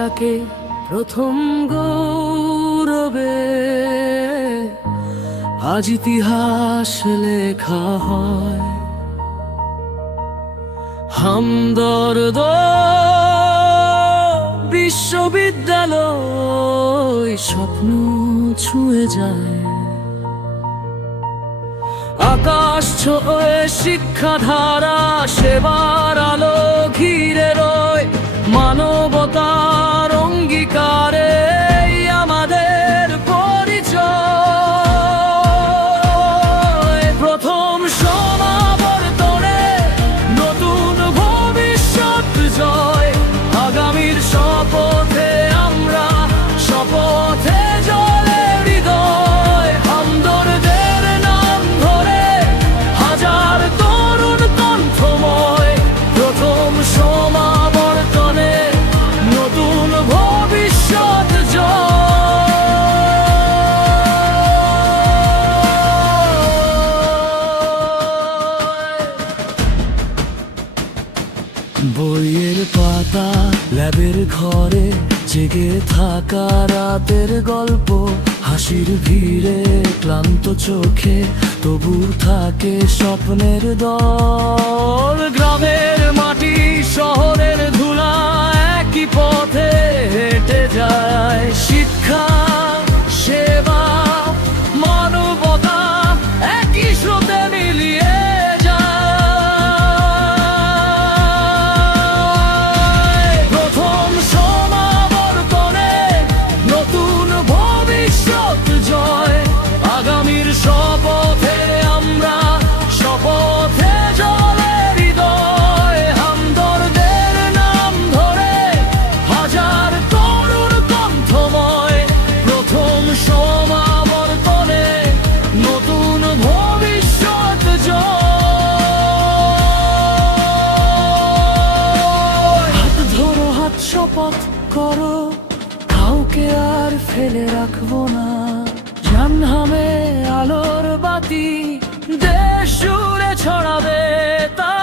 ডাকে প্রথম গৌরবে, আজ ইতিহাস লেখা হয়। হামদর্দ বিশ্ববিদ্যালয় স্বপ্ন ছুঁয়ে যায়, আকাশ ছোঁয়ে শিক্ষাধারা, সেবার আলো ঘিরে রয়। মানবতার অঙ্গীকারে আমাদের পরিচয়। প্রথম সমাবর্তনে নতুন ভবিষ্যৎ জয়, আগামীর শপথে আমরা, শপথে জলে হৃদয়। হামদর্দের নাম ধরে হাজার তরুণ কণ্ঠময়, প্রথম সমাবর্তনে নতুন ভবিষ্যৎ জয়। বইয়ের পাতা, ল্যাবের ঘরে জেগে থাকা রাতের গল্প, হাসির ভিড়ে ক্লান্ত চোখে তবু থাকে স্বপ্নের দল। গ্রামের মাটি শহরের ধুলা একই পথে হেঁটে যায়, শিক্ষা সেবা মানবতা একই স্রোতে মিলিয়ে যায়। প্রথম সমাবর্তনে নতুন ভবিষ্যৎ জয়, আগামীর শপথে আমরা, শপথে জলে হৃদয়। হামদর্দের নাম ধরে হাজার তরুণ কণ্ঠময়, প্রথম সমাবর্তনে নতুন ভবিষ্যৎ জয়। হাত ধরো, হাত শপথ করো, কাউকে আর ফেলে রাখবো না। জানহামে আলোর বাতি দেশ জুড়ে ছড়াবে তা